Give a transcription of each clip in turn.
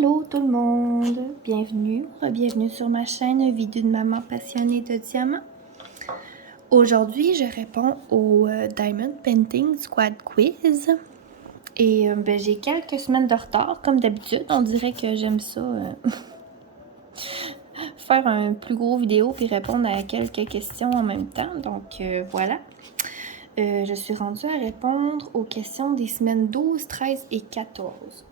Allô tout le monde, bienvenue sur ma chaîne Vidéo de maman passionnée de diamants. Aujourd'hui, je réponds au Diamond Painting Squad Quiz. Et j'ai quelques semaines de retard, comme d'habitude. On dirait que j'aime ça, faire un plus gros vidéo puis répondre à quelques questions en même temps. Donc voilà. Je suis rendue à répondre aux questions des semaines 12, 13 et 14.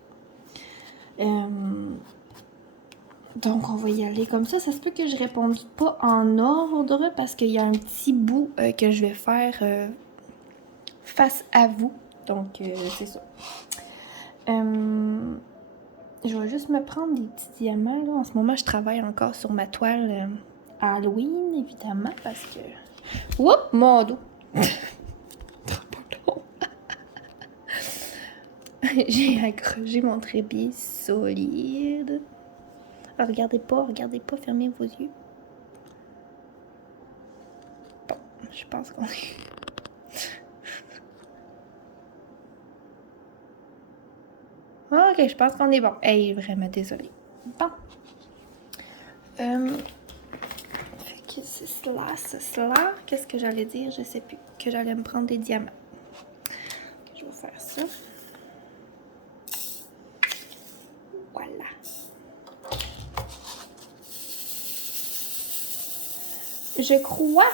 Donc, on va y aller comme ça. Ça se peut que je ne réponde pas en ordre parce qu'il y a un petit bout que je vais faire face à vous. Donc, c'est ça. Je vais juste me prendre des petits diamants. Là. En ce moment, je travaille encore sur ma toile à Halloween, évidemment, parce que... Oups, mon dos! J'ai accroché mon trépied solide. Ah, regardez pas, fermez vos yeux. Bon, je pense qu'on est... Ok, je pense qu'on est bon. Hey, vraiment désolée. Bon. Fait que c'est cela. Qu'est-ce que j'allais dire? Je sais plus. Que j'allais me prendre des diamants. Je vais faire ça. Voilà. Je crois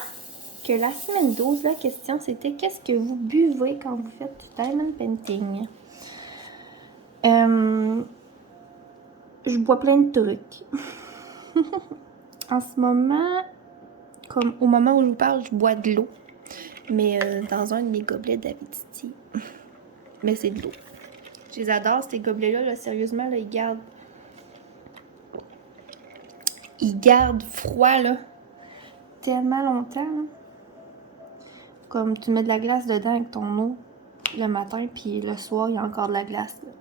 que la semaine 12, la question c'était qu'est-ce que vous buvez quand vous faites diamond painting? Je bois plein de trucs. En ce moment, comme au moment où je vous parle, je bois de l'eau. Mais dans un de mes gobelets d'Avidity. Mais c'est de l'eau. Je les adore, ces gobelets-là. Là, sérieusement, là, ils gardent froid, là. Tellement longtemps, là. Comme tu mets de la glace dedans avec ton eau le matin, puis le soir, il y a encore de la glace, là.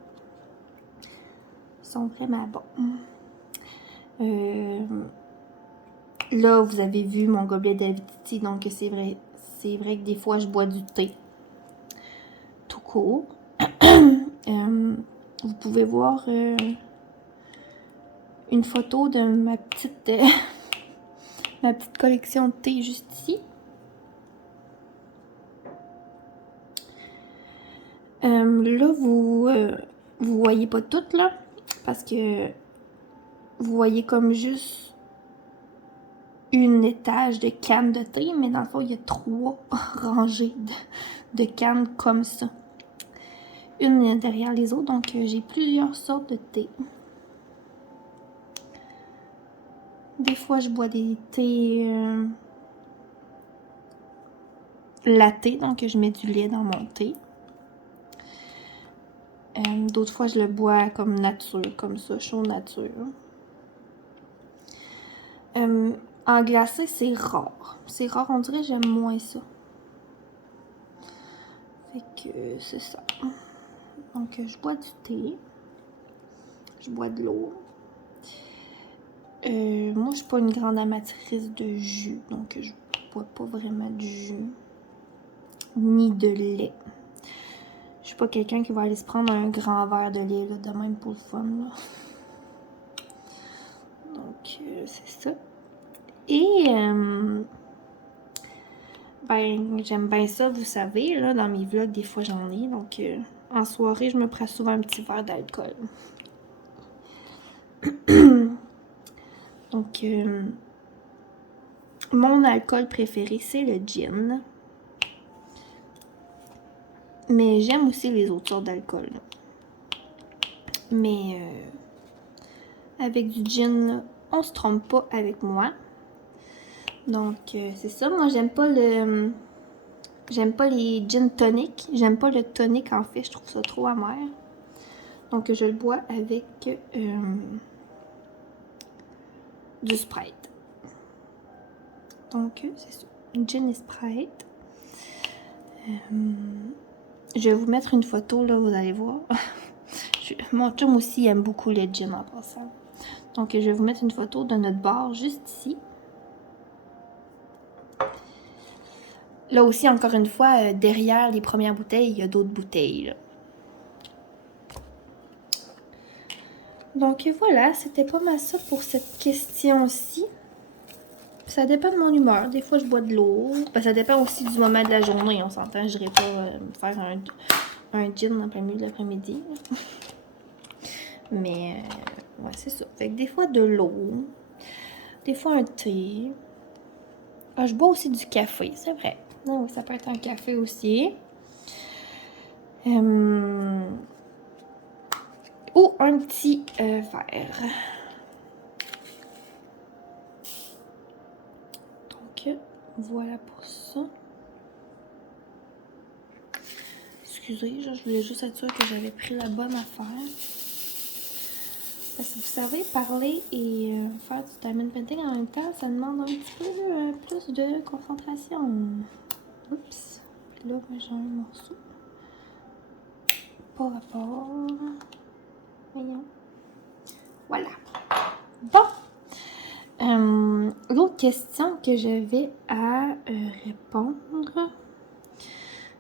Ils sont vraiment bons. Là, vous avez vu mon gobelet d'Avidity, donc c'est vrai que des fois, je bois du thé. Tout court. Vous pouvez voir une photo de ma petite collection de thé juste ici. Là, vous voyez pas tout, là, parce que vous voyez comme juste une étage de cannes de thé, mais dans le fond, il y a 3 rangées de cannes comme ça. Une derrière les autres, donc j'ai plusieurs sortes de thé. Des fois, je bois des thés latte, donc je mets du lait dans mon thé. D'autres fois, je le bois comme nature, comme ça, chaud nature. En glacé, c'est rare. C'est rare, on dirait que j'aime moins ça. Fait que c'est ça. Donc, je bois du thé. Je bois de l'eau. Moi, je suis pas une grande amatrice de jus, donc je bois pas vraiment de jus. Ni de lait. Je suis pas quelqu'un qui va aller se prendre un grand verre de lait, là, de même pour le fun, là. Donc, c'est ça. Et, j'aime bien ça, vous savez, là, dans mes vlogs, des fois j'en ai. Donc, en soirée, je me prends souvent un petit verre d'alcool. Donc, mon alcool préféré, c'est le gin. Mais j'aime aussi les autres sortes d'alcool. Mais avec du gin, on se trompe pas avec moi. Donc, c'est ça. Moi, j'aime pas les gin tonic. J'aime pas le tonic, en fait. Je trouve ça trop amer. Donc, je le bois avec du Sprite. Donc, c'est ça. Gin et Sprite. Je vais vous mettre une photo, là, vous allez voir. Mon chum aussi aime beaucoup le gin en passant. Donc, je vais vous mettre une photo de notre bar juste ici. Là aussi, encore une fois, derrière les premières bouteilles, il y a d'autres bouteilles, là. Donc voilà, c'était pas mal ça pour cette question-ci. Ça dépend de mon humeur. Des fois, je bois de l'eau. Ben, ça dépend aussi du moment de la journée, on s'entend. Je n'irai pas me faire un gin en plein milieu de l'après-midi. Mais, ouais, c'est ça. Fait que des fois, de l'eau. Des fois, un thé. Ah, je bois aussi du café, c'est vrai. Non, ça peut être un café aussi. Ou un petit verre. Donc, voilà pour ça. Excusez, je voulais juste être sûre que j'avais pris la bonne affaire. Parce que vous savez, parler et faire du diamond painting en même temps, ça demande un petit peu plus de concentration. Oups. Puis là, j'ai un morceau. Pas rapport. Voyons. Voilà. Bon. L'autre question que j'avais à répondre,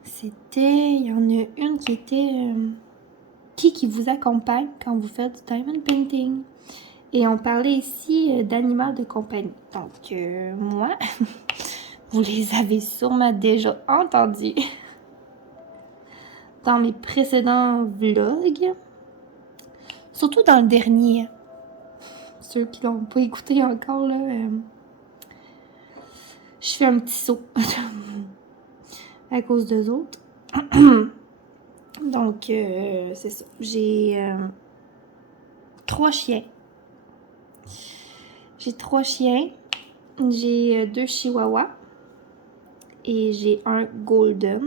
c'était, il y en a une qui était qui vous accompagne quand vous faites du diamond painting. Et on parlait ici d'animal de compagnie. Donc, moi, vous les avez sûrement déjà entendus dans mes précédents vlogs. Surtout dans le dernier. Ceux qui l'ont pas écouté encore, là, je fais un petit saut à cause d'eux autres. Donc, c'est ça. J'ai 3 chiens. J'ai 3 chiens. J'ai 2 chihuahuas. Et j'ai un golden.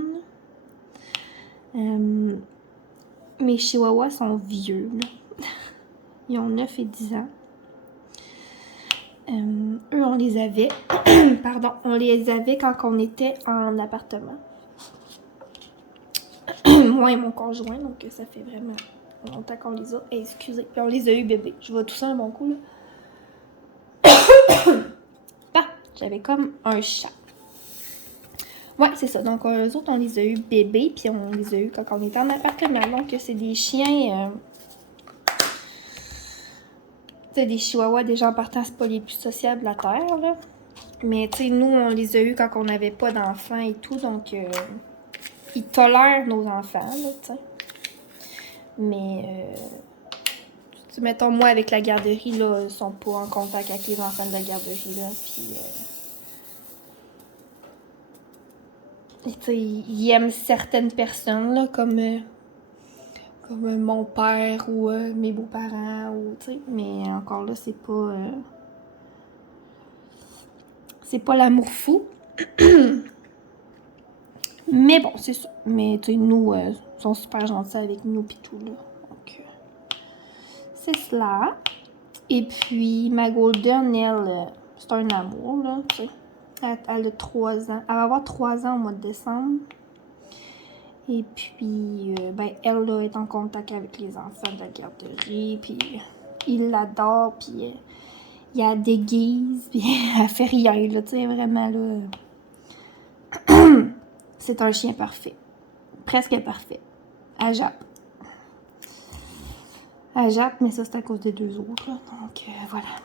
Mes chihuahuas sont vieux, là. Ils ont 9 et 10 ans. Eux, on les avait. Pardon, on les avait quand on était en appartement. Moi et mon conjoint, donc ça fait vraiment longtemps qu'on les a. Excusez, puis on les a eu bébés. Je vais tousser un bon coup, là. Ah, j'avais comme un chat. Ouais, c'est ça. Donc, eux autres, on les a eu bébés, puis on les a eu quand on était en appartement. Donc, c'est des chiens... c'est des chihuahuas, déjà en partant, c'est pas les plus sociables de la Terre, là. Mais, tu sais, nous, on les a eu quand on n'avait pas d'enfants et tout, donc... ils tolèrent nos enfants, là, tu sais. Mais... mettons, moi, avec la garderie, là, ils sont pas en contact avec les enfants de la garderie, là, puis... ils aiment certaines personnes, là, comme mon père ou mes beaux-parents, ou, tu sais, mais encore là, c'est pas l'amour fou. Mais bon, c'est ça. Mais, tu sais, nous, ils sont super gentils avec nous, pis tout, là. Donc, c'est cela. Et puis, ma golden, elle, c'est un amour, là, tu sais. Elle a 3 ans. Elle va avoir 3 ans au mois de décembre. Et puis, ben, elle, là, est en contact avec les enfants de la garderie, puis il l'adore, puis il la déguise, puis elle fait rien, là, tu sais, vraiment, là. C'est un chien parfait. Presque parfait. Elle jappe. Elle jappe, mais ça, c'est à cause des 2 autres, là. Donc, voilà.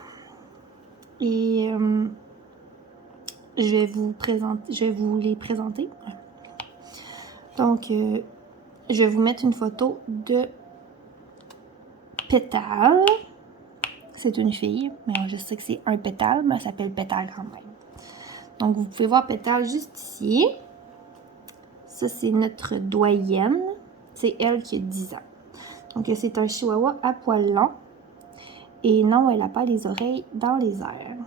Et je vais vous les présenter. Donc, je vais vous mettre une photo de Pétale. C'est une fille, mais je sais que c'est un Pétale, mais elle s'appelle Pétale quand même. Donc, vous pouvez voir Pétale juste ici. Ça, c'est notre doyenne. C'est elle qui a 10 ans. Donc, c'est un chihuahua à poils longs. Et non, elle n'a pas les oreilles dans les airs.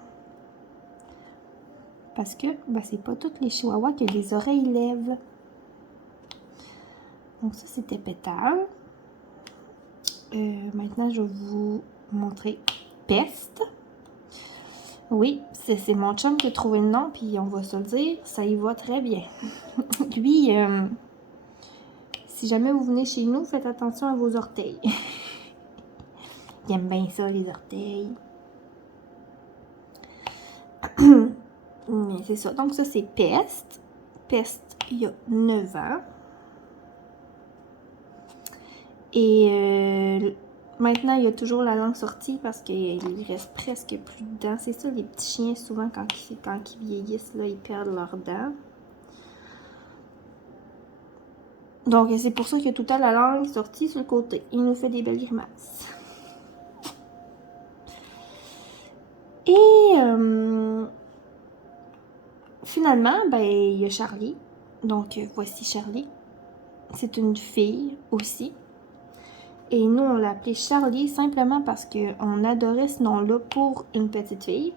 Parce que, ben, c'est pas toutes les chihuahuas qui ont les oreilles lèvres. Donc, ça, c'était Pétale. Maintenant, je vais vous montrer Peste. Oui, c'est mon chum qui a trouvé le nom, puis on va se le dire, ça y va très bien. Lui, si jamais vous venez chez nous, faites attention à vos orteils. Il aime bien ça, les orteils. Mais c'est ça. Donc ça, c'est Peste. Peste, il y a 9 ans. Et Maintenant, il y a toujours la langue sortie parce qu'il reste presque plus de dents. C'est ça, les petits chiens, souvent, quand ils vieillissent, là, ils perdent leurs dents. Donc, c'est pour ça qu'il y a tout le temps la langue sortie sur le côté. Il nous fait des belles grimaces. Et finalement, ben, il y a Charlie. Donc, voici Charlie. C'est une fille aussi. Et nous, on l'a appelée Charlie simplement parce qu'on adorait ce nom-là pour une petite fille.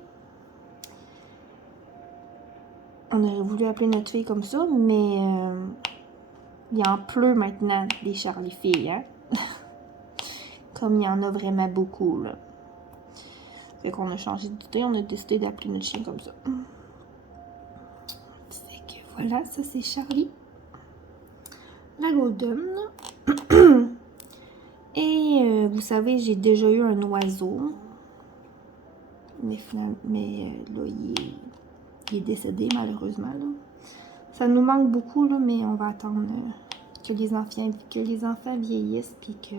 On aurait voulu appeler notre fille comme ça, mais il y en pleut maintenant des Charlie filles, hein? Comme il y en a vraiment beaucoup, là. Fait qu'on a changé d'idée, on a décidé d'appeler notre chien comme ça. Fait que voilà, ça c'est Charlie. La Golden. Et vous savez, j'ai déjà eu un oiseau. Mais là, il est décédé malheureusement. Là. Ça nous manque beaucoup, là, mais on va attendre que les enfants vieillissent puis que.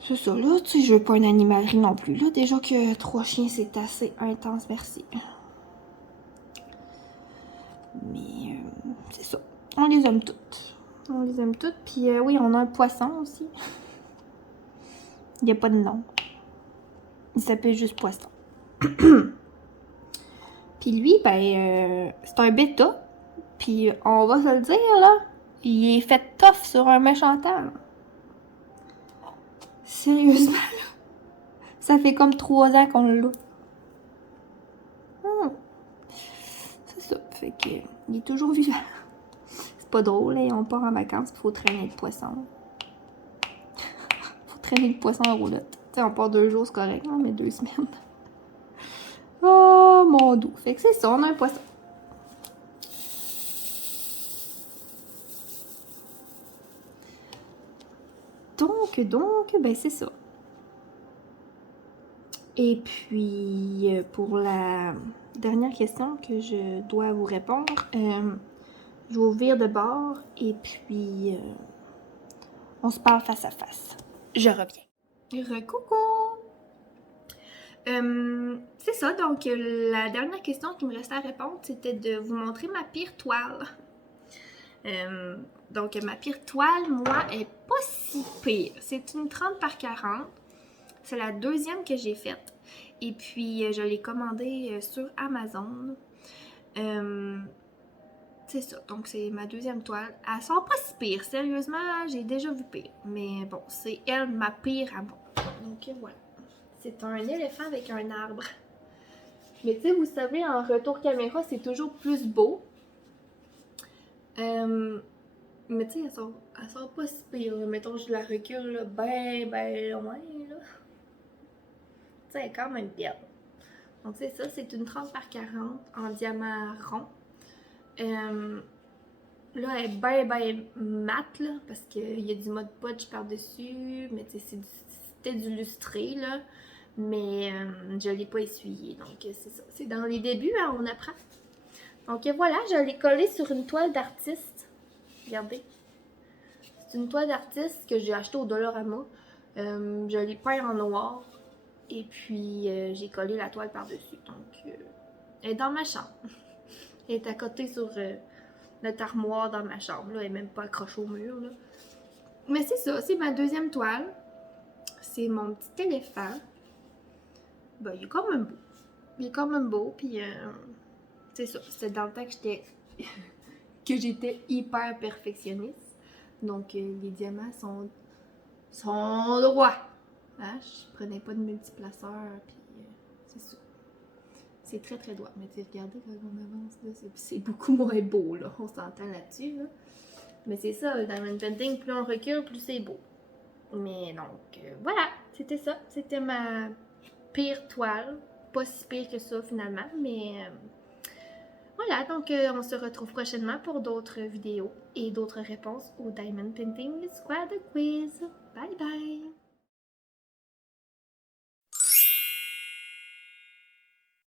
C'est ça, là, tu sais, je veux pas une animalerie non plus, là. Déjà que 3 chiens, c'est assez intense, merci. Mais c'est ça. On les aime toutes. On les aime toutes. Puis oui, on a un poisson aussi. Il n'y a pas de nom. Il s'appelle juste poisson. Puis lui, ben, c'est un bêta. Puis on va se le dire, là. Il est fait tough sur un méchant temps. Sérieusement, là. Ça fait comme 3 ans qu'on l'a. C'est ça. Fait que, il est toujours vivant. C'est pas drôle, là. On part en vacances, il faut traîner le poisson. Faut traîner le poisson en roulotte. Tu sais, on part 2 jours, c'est correct, hein, mais 2 semaines. Oh, mon doux. Fait que c'est ça, on a un poisson. Donc, ben c'est ça. Et puis, pour la dernière question que je dois vous répondre, je vais ouvrir de bord et puis on se parle face à face. Je reviens. Coucou! C'est ça, donc la dernière question qui me restait à répondre, c'était de vous montrer ma pire toile. Donc ma pire toile, moi, est pas si pire. C'est une 30 par 40. C'est la deuxième que j'ai faite. Et puis, je l'ai commandée sur Amazon. C'est ça. Donc, c'est ma deuxième toile. Elle sort pas si pire. Sérieusement, j'ai déjà vu pire. Mais bon, c'est elle, ma pire à moi. Donc, voilà. C'est un éléphant avec un arbre. Mais tu sais, vous savez, en retour caméra, c'est toujours plus beau. Mais tu sais, elle sort pas si pire. Là. Mettons, je la recule là, ben loin. Là. Tu sais, elle est quand même belle. Donc, c'est ça, c'est une 30 par 40 en diamant rond. Là, elle est bien mate, là, parce qu'il y a du mode punch par-dessus, mais tu sais, c'était du lustré, là. Mais je l'ai pas essuyé, donc c'est ça. C'est dans les débuts, hein, on apprend. Donc voilà, je l'ai collé sur une toile d'artiste. Regardez. C'est une toile d'artiste que j'ai achetée au Dollarama. Je l'ai peint en noir. Et puis, j'ai collé la toile par-dessus. Donc, elle est dans ma chambre. Elle est à côté sur notre armoire dans ma chambre. Là. Elle n'est même pas accrochée au mur. Là. Mais c'est ça, c'est ma deuxième toile. C'est mon petit éléphant. Ben, il est quand même beau. Il est quand même beau. Puis, c'est ça. C'était dans le temps que j'étais hyper perfectionniste. Donc, les diamants sont droits. Hein? Je prenais pas de multiplaceur. Puis, c'est ça. C'est très très droit. Mais tu sais, regardez quand on avance, là, c'est beaucoup moins beau, là. On s'entend là-dessus, là. Mais c'est ça, le diamond painting, plus on recule, plus c'est beau. Mais donc, voilà, c'était ça. C'était ma pire toile. Pas si pire que ça, finalement, mais voilà. Donc, on se retrouve prochainement pour d'autres vidéos et d'autres réponses au Diamond Painting Squad Quiz. Bye bye!